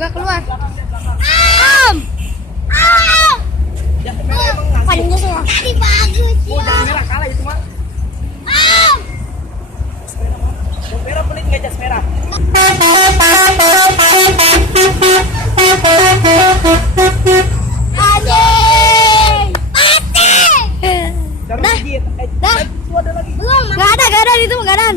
Nggak keluar. Jas merah emang ngasih. Palingnya semua. Tadi bagus Oh, ya. jas merah kalah itu mah. Jas merah pelit nggak jas merah? Anjing. Mati. Taruh gigit. Dah. Itu ada lagi. Belum. Nggak ada di itu nggak ada.